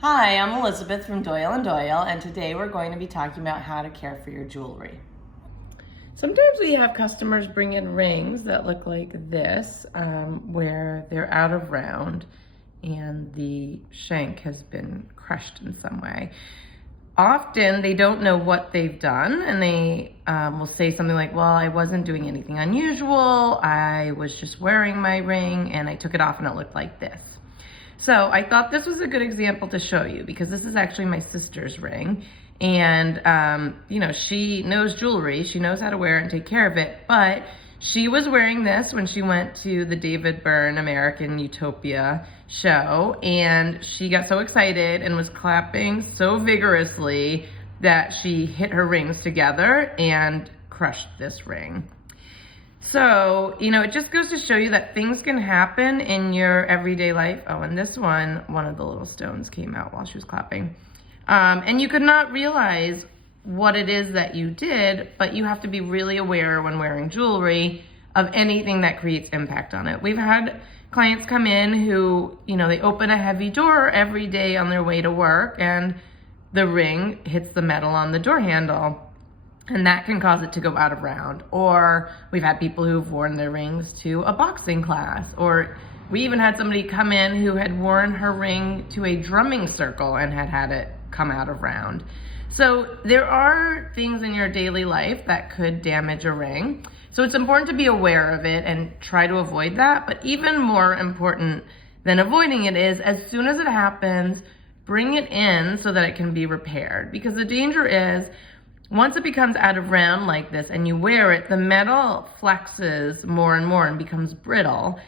Hi, I'm Elizabeth from Doyle & Doyle, and today we're going to be talking about how to care for your jewelry. Sometimes we have customers bring in rings that look like this, where they're out of round and the shank has been crushed in some way. Often they don't know what they've done, and they will say something like, well, I wasn't doing anything unusual, I was just wearing my ring and I took it off and it looked like this. So I thought this was a good example to show you because this is actually my sister's ring. And, she knows jewelry. She knows how to wear it and take care of it. But she was wearing this when she went to the David Byrne American Utopia show. And she got so excited and was clapping so vigorously that she hit her rings together and crushed this ring. So, it just goes to show you that things can happen in your everyday life. Oh, and this one of the little stones came out while she was clapping. And you could not realize what it is that you did, but you have to be really aware when wearing jewelry of anything that creates impact on it. We've had clients come in who, they open a heavy door every day on their way to work and the ring hits the metal on the door handle. And that can cause it to go out of round. Or we've had people who've worn their rings to a boxing class. Or we even had somebody come in who had worn her ring to a drumming circle and had it come out of round. So there are things in your daily life that could damage a ring. So it's important to be aware of it and try to avoid that. But even more important than avoiding it is, as soon as it happens, bring it in so that it can be repaired. Because the danger is, once it becomes out of round like this and you wear it, the metal flexes more and more and becomes brittle,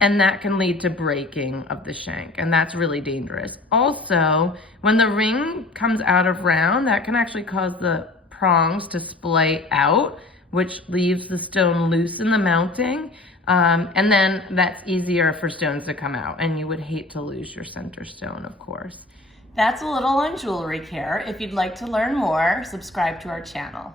and that can lead to breaking of the shank, and that's really dangerous. Also, when the ring comes out of round, that can actually cause the prongs to splay out, which leaves the stone loose in the mounting, and then that's easier for stones to come out, and you would hate to lose your center stone, of course. That's a little on jewelry care. If you'd like to learn more, subscribe to our channel.